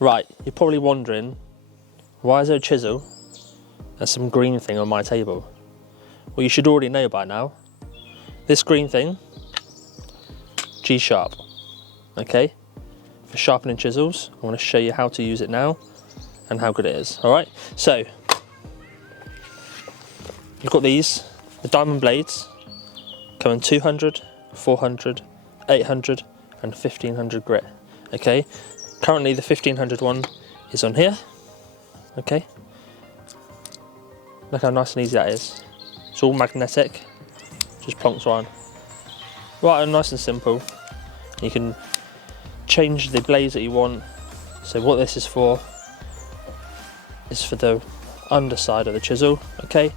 Right, you're probably wondering, why is there a chisel and some green thing on my table? Well, you should already know by now. This green thing, G-sharp, okay? For sharpening chisels. I want to show you how to use it now and how good it is, all right? So, you've got these, the diamond blades, come in 200, 400, 800 and 1500 grit, okay? Currently the 1500 one is on here, okay? Look how nice and easy that is. It's all magnetic, just plonks on. Right, nice and simple. You can change the blades that you want. So what this is for the underside of the chisel, okay?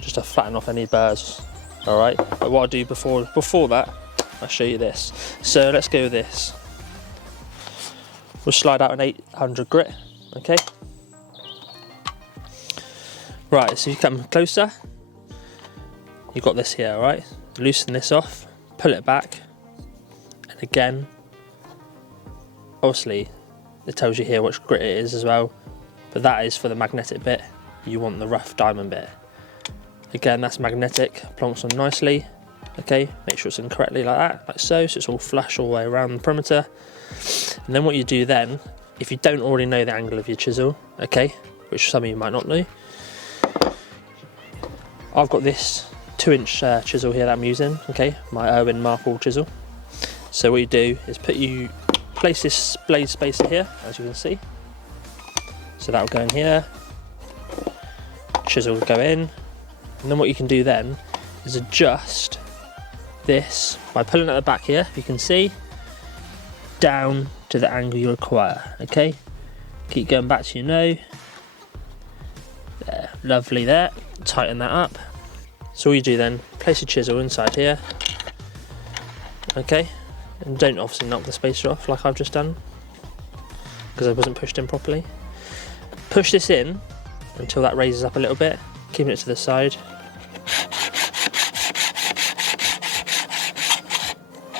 Just to flatten off any burrs, all right? But what I'll do before that, I'll show you this. So let's go with this. We'll slide out an 800 grit, okay? Right, so you come closer, you've got this here, all right? Loosen this off, pull it back, and again, obviously, it tells you here which grit it is as well, but that is for the magnetic bit. You want the rough diamond bit. Again, that's magnetic, plonks on nicely, okay? Make sure it's in correctly like that, like so it's all flush all the way around the perimeter. And then what you do then, if you don't already know the angle of your chisel, okay, which some of you might not know, I've got this 2-inch chisel here that I'm using, okay, my Irwin Marple chisel. So what you do is place this blade spacer here, as you can see. So that will go in here, chisel will go in, and then what you can do then is adjust this by pulling at the back here, if you can see, down to the angle you require, okay? Keep going back to your know. There, lovely there. Tighten that up. So all you do then, place your chisel inside here, okay? And don't obviously knock the spacer off like I've just done, because it wasn't pushed in properly. Push this in until that raises up a little bit, keeping it to the side.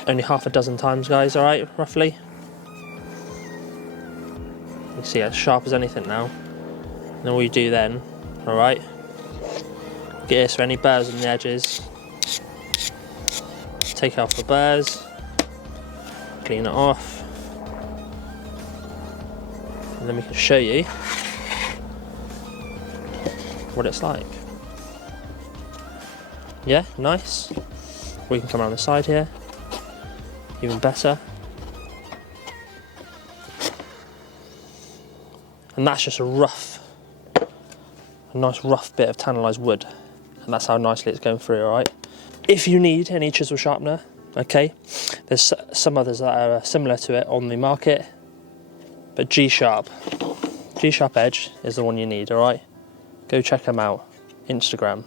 Only half a dozen times, guys, all right, roughly. You see as sharp as anything now. And all you do then, all right, get this for any burrs on the edges. Take off the burrs, clean it off, and then we can show you what it's like. Yeah, nice. We can come around the side here. Even better. And that's just a nice rough bit of tannalized wood, and that's how nicely it's going through, alright? If you need any chisel sharpener, okay, there's some others that are similar to it on the market, but G-sharp Edge is the one you need, alright? Go check them out. Instagram.